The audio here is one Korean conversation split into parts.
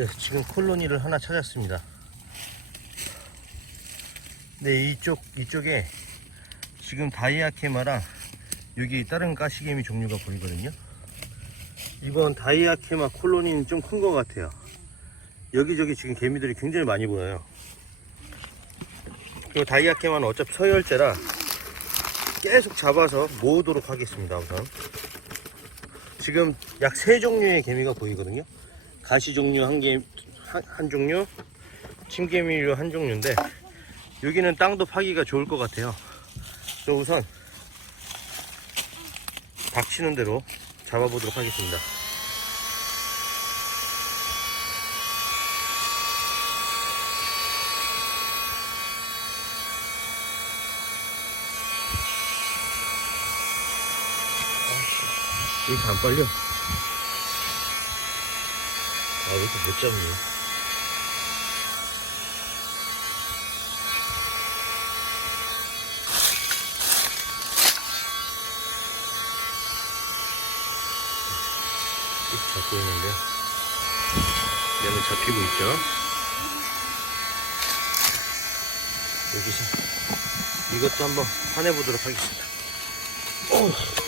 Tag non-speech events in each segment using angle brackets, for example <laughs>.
네, 지금 콜로니를 하나 찾았습니다. 네, 이쪽, 이쪽에 지금 다이아케마랑 여기 다른 가시개미 종류가 보이거든요. 이번 다이아케마 콜로니는 좀 큰 것 같아요. 여기저기 지금 개미들이 굉장히 많이 보여요. 그리고 다이아케마는 어차피 서열제라 계속 잡아서 모으도록 하겠습니다, 우선. 지금 약세 종류의 개미가 보이거든요. 가시 종류 한 개, 한, 한 종류, 침개미류 한 종류인데, 여기는 땅도 파기가 좋을 것 같아요. 저 우선, 닥치는 대로 잡아보도록 하겠습니다. 왜 이렇게 안 빨려? 잡니? 이렇게 잡고 있는데, 얘는 잡히고 있죠? 여기서 이것도 한번 파내보도록 하겠습니다. 어.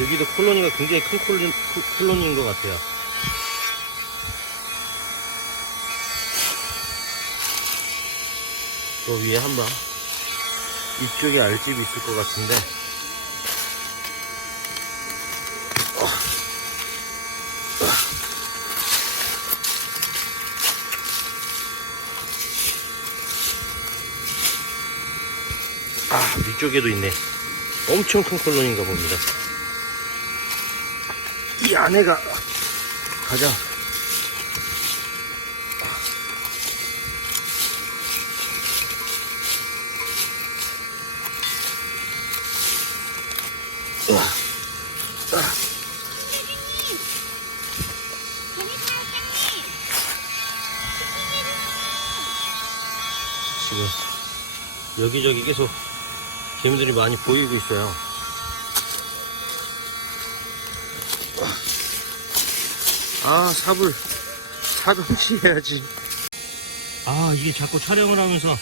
여기도 콜로니가 굉장히 큰 콜로니, 콜로니인 것 같아요. 그 위에 한번 이쪽에 알집이 있을 것 같은데. 아 위쪽에도 있네. 엄청 큰 콜로니인가 봅니다 으아, 으아. 지금 여기저기 계속 개미들이 많이 보이고 있어요. 아 삽을 사금치 해야지. 아 이게 자꾸 촬영을 하면서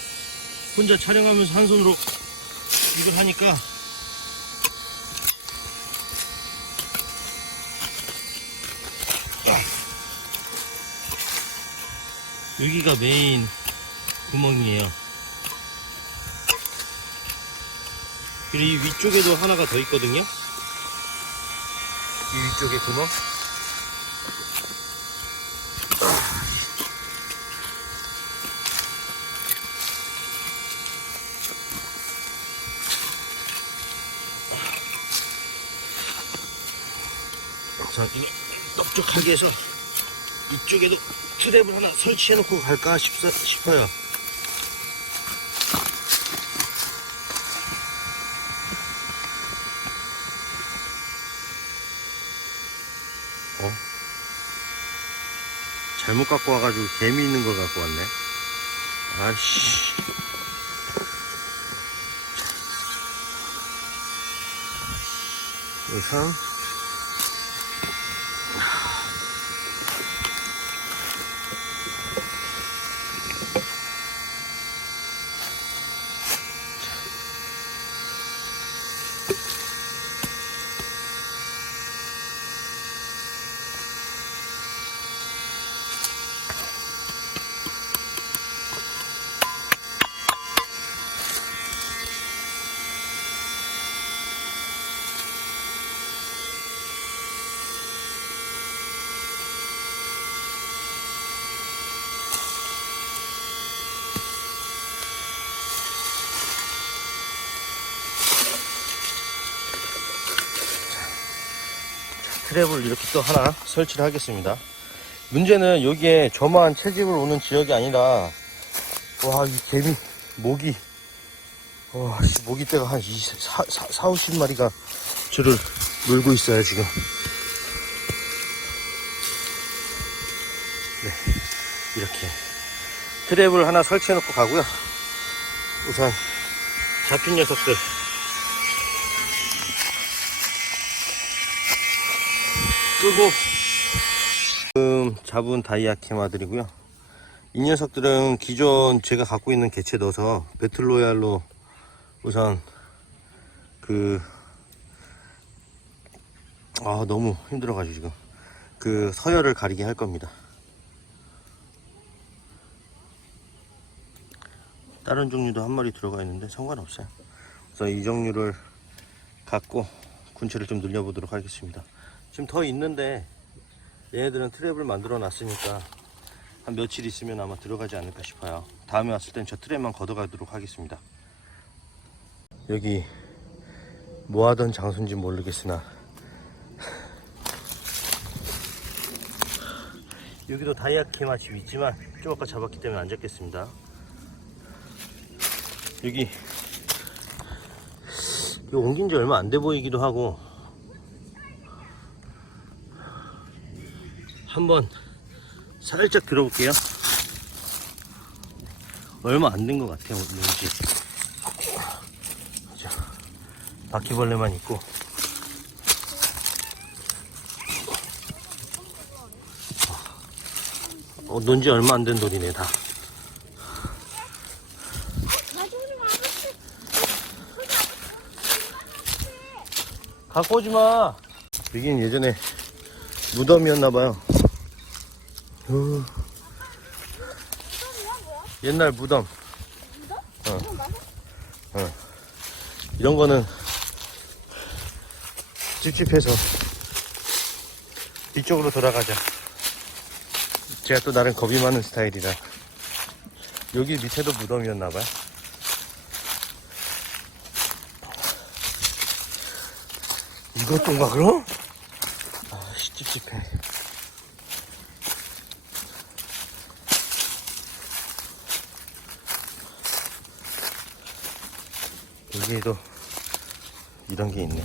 혼자 촬영하면서 한 손으로 이걸 하니까. 여기가 메인 구멍이에요. 그리고 이 위쪽에도 하나가 더 있거든요. 이 위쪽에 구멍 자, 이게 넓적하게 해서 이쪽에도 트랩을 하나 설치해 놓고 갈까 싶, 싶어요. 어? 잘못 갖고 와가지고 개미 있는 걸 갖고 왔네. 아씨. 우선 트랩을 이렇게 또 하나 설치를 하겠습니다. 문제는 여기에 저만 채집을 오는 지역이 아니라 와 이 개미 모기. 와 씨, 모기떼가 한 20, 4, 4, 4, 50마리가 줄을 물고 있어요 지금. 네 이렇게 트랩을 하나 설치해 놓고 가고요. 우선 잡힌 녀석들 끄고 지금 잡은 다이아케마들이고요. 이 녀석들은 기존 제가 갖고 있는 개체 넣어서 배틀로얄로 우선 그 아 너무 힘들어가지고 지금 그 서열을 가리게 할 겁니다. 다른 종류도 한 마리 들어가 있는데 상관없어요. 그래서 이 종류를 갖고 군체를 좀 늘려보도록 하겠습니다 지금 더 있는데 얘네들은 트랩을 만들어 놨으니까 한 며칠 있으면 아마 들어가지 않을까 싶어요. 다음에 왔을 땐 저 트랩만 걷어가도록 하겠습니다. 여기 뭐 하던 장소인지 모르겠으나 <laughs> 여기도 다이아케마 집 있지만 좀 아까 잡았기 때문에 안 잡겠습니다. 여기 옮긴 지 얼마 안 돼 보이기도 하고 한번 살짝 들어볼게요 얼마 안 된 것 같아요 뭔지 자, 바퀴벌레만 있고 어, 논지 얼마 안 된 돌이네 다. 갖고 오지 마. 여긴 예전에 무덤이었나봐요. 어, 옛날 무덤. 어. 어. 이런 거는 찝찝해서 이쪽으로 돌아가자. 제가 또 나름 겁이 많은 스타일이라. 여기 밑에도 무덤이었나봐요. 이것도인가 그럼? 아, 씨, 찝찝해. 여기에도 이런 게 있네.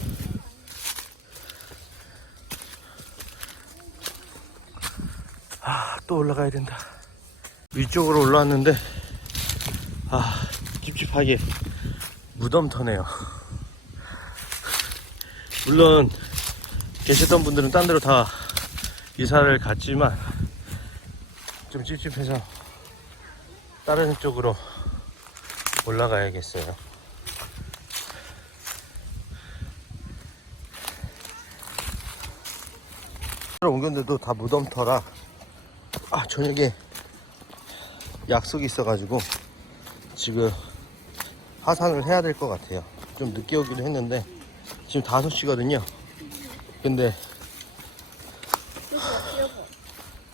아, 또 올라가야 된다. 위쪽으로 올라왔는데, 아, 찝찝하게 무덤터네요. 물론 계셨던 분들은 딴 데로 다 이사를 갔지만 좀 찝찝해서 다른 쪽으로 올라가야겠어요. 옮겼는데도 다 무덤터라 아 저녁에 약속이 있어가지고 지금 하산을 해야 될 것 같아요. 좀 늦게 오기도 했는데 지금 5시거든요. 근데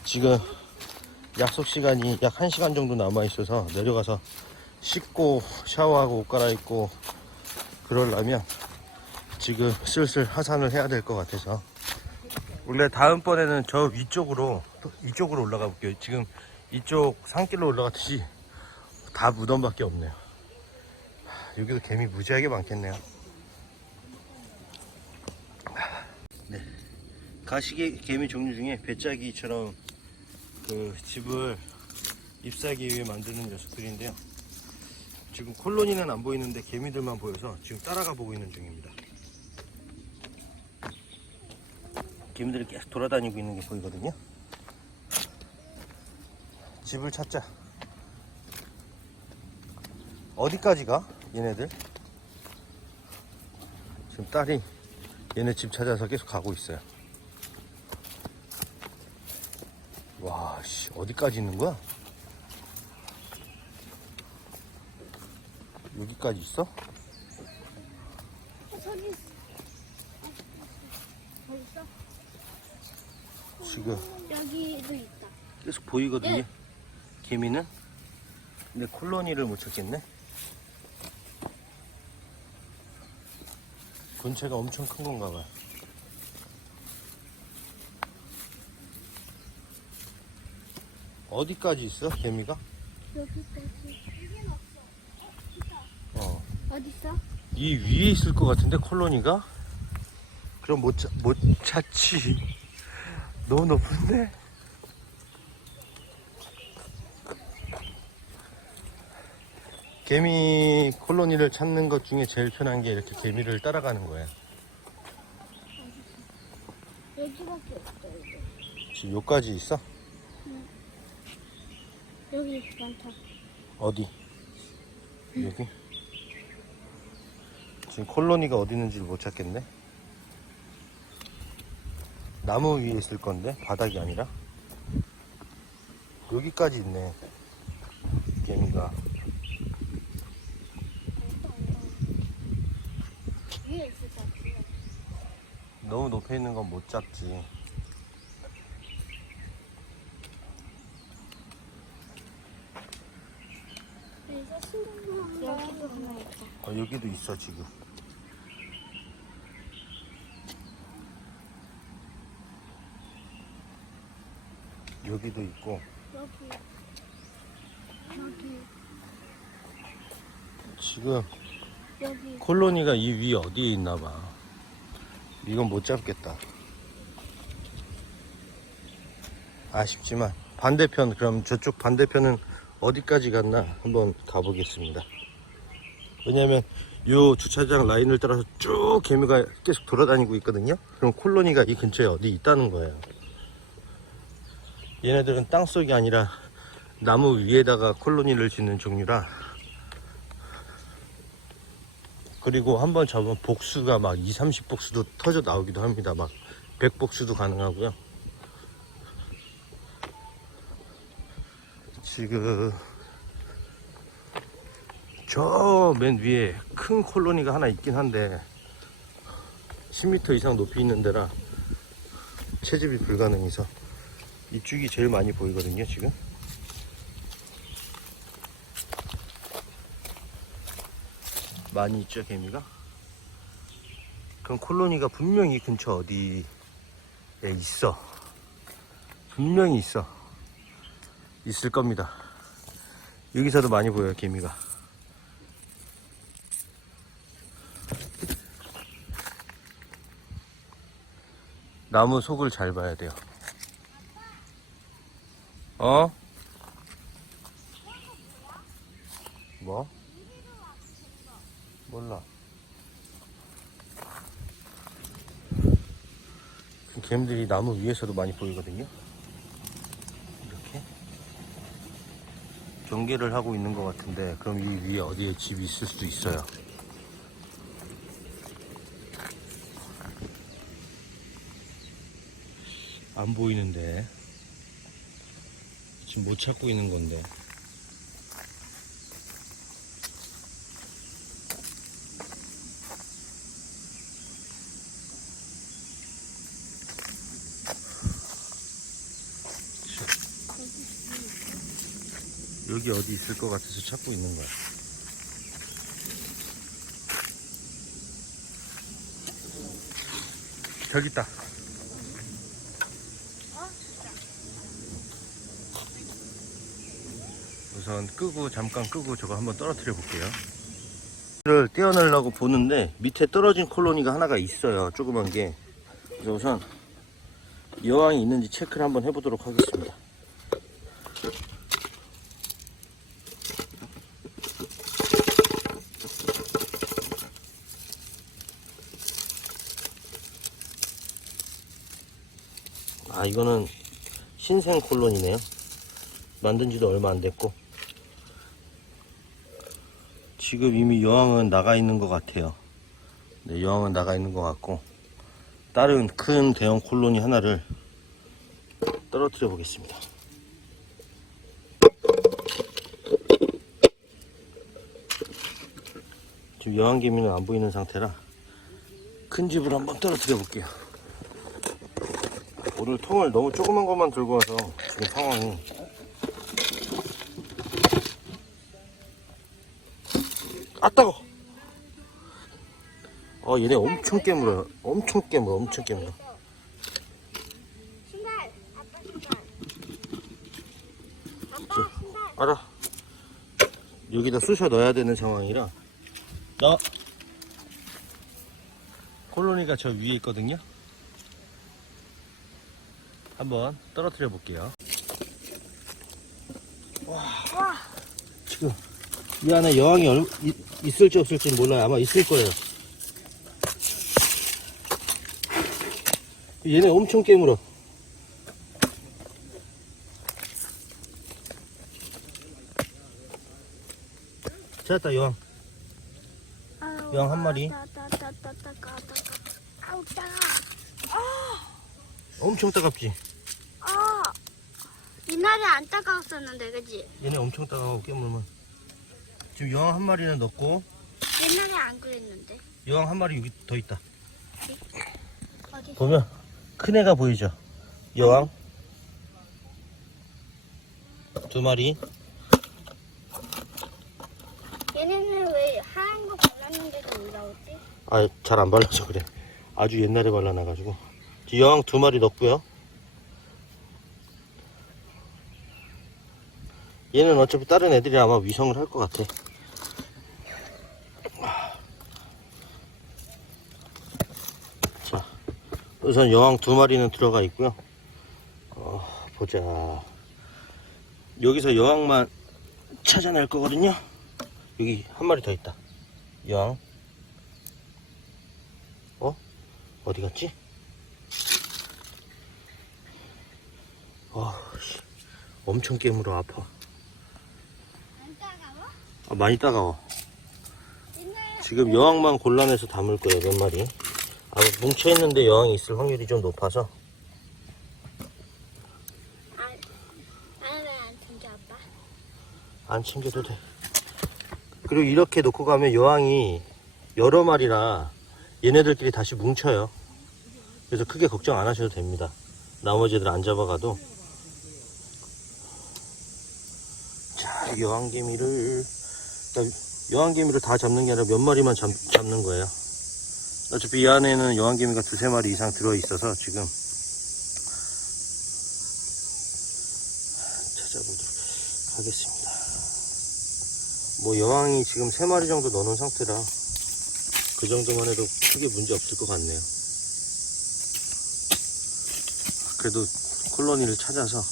지금 약속 시간이 약 1시간 정도 남아 있어서 내려가서 씻고 샤워하고 옷 갈아입고 그러려면 지금 슬슬 하산을 해야 될 것 같아서 원래 다음번에는 저 위쪽으로 또 이쪽으로 올라가 볼게요. 지금 이쪽 산길로 올라갔듯이 다 무덤밖에 없네요. 하, 여기도 개미 무지하게 많겠네요. 네. 가시개 개미 종류 중에 배짜기처럼 그 집을 잎사귀 위에 만드는 녀석들인데요. 지금 콜로니는 안 보이는데 개미들만 보여서 지금 따라가 보고 있는 중입니다. 개미들이 계속 돌아다니고 있는 게 보이거든요. 집을 찾자. 어디까지 가? 얘네들? 지금 딸이 얘네 집 찾아서 계속 가고 있어요. 와, 씨, 어디까지 있는 거야? 여기까지 있어? 어, 저기 있어. 어디 있어? 지금 여기도 있다. 계속 보이거든요. 예. 개미는? 근데 콜로니를 못 찾겠네. 본체가 엄청 큰 건가 봐요. 어디까지 있어, 개미가? 여기까지. 어. 어디 있어? 이 위에 있을 것 같은데, 콜로니가? 그럼 못, 찾, 못 찾지. 너무 높은데? 개미 콜로니를 찾는 것 중에 제일 편한 게 이렇게 개미를 따라가는. 여기 여기밖에 없어 이제. 지금 여기까지 있어? 여기 많다. 어디? 여기? 지금 콜로니가 어디 있는지를 못 찾겠네. 나무 위에 있을 건데 바닥이 아니라 여기까지 있네. 개미가 위에 있을 것 같아. 너무 높에 있는 건 못 잡지. 여기도 하나 있다. 어, 여기도 있어 지금. 여기도 있고 여기. 여기. 지금 여기. 콜로니가 이 위 어디에 있나 봐. 이건 못 잡겠다. 아쉽지만 반대편 그럼 저쪽 반대편은 어디까지 갔나 한번 가보겠습니다. 왜냐면 요 주차장 라인을 따라서 쭉 개미가 계속 돌아다니고 있거든요. 그럼 콜로니가 이 근처에 어디 있다는 거예요. 얘네들은 땅 속이 아니라 나무 위에다가 콜로니를 짓는 종류라 그리고 한 번 잡으면 복수가 막 2, 30복수도 터져 나오기도 합니다. 막 100복수도 가능하고요. 지금 저 맨 위에 큰 콜로니가 하나 있긴 한데 10m 이상 높이 있는 데라 채집이 불가능해서 이쪽이 제일 많이 보이거든요 지금. 많이 있죠 개미가? 그럼 콜로니가 분명히 이 근처 어디에 있어. 분명히 있어. 있을 겁니다. 여기서도 많이 보여요 개미가. 나무 속을 잘 봐야 돼요 어? 뭐? 몰라. 그 개미들이 나무 위에서도 많이 보이거든요. 이렇게 경계를 하고 있는 것 같은데 그럼 이 위에 어디에 집이 있을 수도 있어요. 안 보이는데 지금 못 찾고 있는 건데. 여기 어디 있을 것 같아서 찾고 있는 거야. 저기 있다. 우선 끄고 잠깐 끄고 저거 한번 떨어뜨려 볼게요. 를 떼어내려고 보는데 밑에 떨어진 콜로니가 하나가 있어요. 조그만 게. 그래서 우선 여왕이 있는지 체크를 한번 해보도록 하겠습니다. 아 이거는 신생 콜론이네요 만든 지도 얼마 안 됐고 지금 이미 여왕은 나가 있는 것 같아요. 네, 여왕은 나가 있는 것 같고 다른 큰 대형 콜로니 하나를 떨어뜨려 보겠습니다. 지금 여왕개미는 안 보이는 상태라 큰 집을 한번 떨어뜨려 볼게요. 오늘 통을 너무 조그만 것만 들고 와서 지금 상황이 아 따거 어 얘네 엄청 깨물어요. 엄청 깨물어 엄청 깨물어. 신발. 아빠 신발. 아빠 신발. 알아. 여기다 쑤셔 넣어야 되는 상황이라. 나 콜로니가 저 위에 있거든요. 한번 떨어뜨려 볼게요. 와. 지금 이 안에 여왕이 얼, 이- 있을지 없을지 몰라요 아마 있을 거예요 얘네 엄청 깨물어. 찾았다, 여왕. 양한 마리. 아우 따가. 엄청 따갑지? 아 이날에 안 따가웠었는데 그지? 얘네 엄청 따가워, 깨물면. 지금 여왕 한 마리는 넣고, 옛날에 안 그랬는데. 여왕 한 마리 여기 더 있다. 어디? 보면 큰 애가 보이죠? 여왕 두 마리 얘네는 왜 하얀 거 발랐는데도 올라오지? 아 잘 안 발라서 그래 아주 옛날에 발라놔가지고 여왕 두 마리 넣고요 얘는 어차피 다른 애들이 아마 위성을 할 것 같아 우선 여왕 두 마리는 들어가 있고요 어, 보자 여기서 여왕만 찾아낼 거거든요 여기 한 마리 더 있다 여왕 어? 어디 갔지? 와, 씨. 엄청 깨물어 아파. 아, 많이 따가워. 지금 여왕만 골라내서 담을 거예요, 몇 마리. 아, 뭉쳐있는데 여왕이 있을 확률이 좀 높아서. 안 안에 안 챙겨 아빠. 안 챙겨도 돼. 그리고 이렇게 놓고 가면 여왕이 여러 마리라 얘네들끼리 다시 뭉쳐요. 그래서 크게 걱정 안 하셔도 됩니다. 나머지 애들 안 잡아가도. 자, 여왕개미를, 그러니까 여왕개미를 다 잡는 게 아니라 몇 마리만 잡, 잡는 거예요. 어차피 이 안에는 여왕개미가 두세 마리 이상 들어있어서 지금 찾아보도록 하겠습니다. 뭐 여왕이 지금 세 마리 정도 넣어놓은 상태라 그 정도만 해도 크게 문제 없을 것 같네요. 그래도 콜로니를 찾아서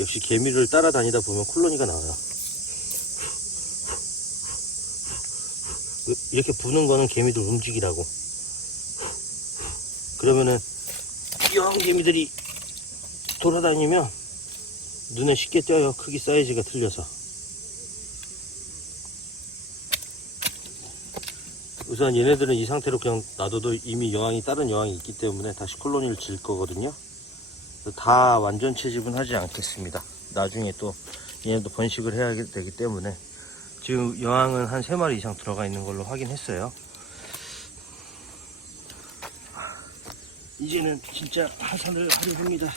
역시 개미를 따라다니다 보면 콜로니가 나와요. 이렇게 부는 거는 개미들 움직이라고. 그러면은 여왕 개미들이 돌아다니면 눈에 쉽게 띄어요. 크기 사이즈가 틀려서. 우선 얘네들은 이 상태로 그냥 놔둬도 이미 여왕이 다른 여왕이 있기 때문에 다시 콜로니를 질 거거든요. 다 완전 채집은 하지 않겠습니다. 나중에 또 얘네도 번식을 해야 되기 때문에 지금 여왕은 한세 마리 이상 들어가 있는 걸로 확인했어요. 이제는 진짜 하산을 하려 합니다.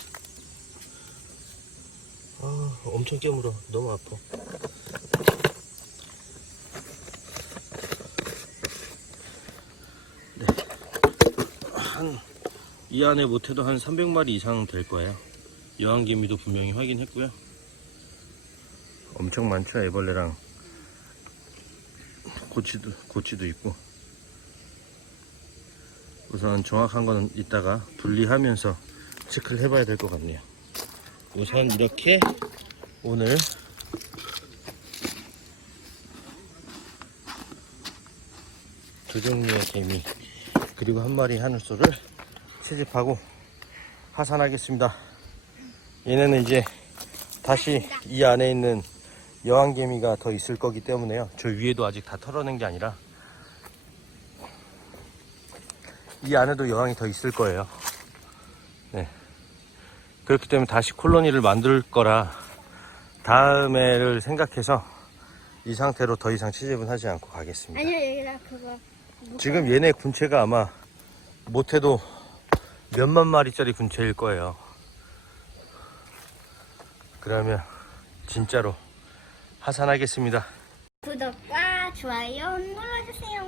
아, 엄청 깨물어. 너무 아파. 네. 한, 이 안에 못해도 한 300마리 이상 될 거예요. 여왕개미도 분명히 확인했고요. 엄청 많죠, 애벌레랑. 고치도, 고치도 있고. 우선 정확한 거는 이따가 분리하면서 체크를 해봐야 될 것 같네요. 우선 이렇게 오늘 두 종류의 개미 그리고 한 마리 하늘소를 채집하고 하산하겠습니다. 얘네는 이제 다시 이 안에 있는 여왕개미가 더 있을 거기 때문에요. 저 위에도 아직 다 털어낸 게 아니라 이 안에도 여왕이 더 있을 거예요. 네. 그렇기 때문에 다시 콜로니를 만들 거라 다음에를 생각해서 이 상태로 더 이상 채집은 하지 않고 가겠습니다. 아니요 여기다 그거. 지금 얘네 군체가 아마 못해도 몇만 마리짜리 군체일 거예요. 그러면 진짜로 하산하겠습니다. 구독과 좋아요 눌러주세요.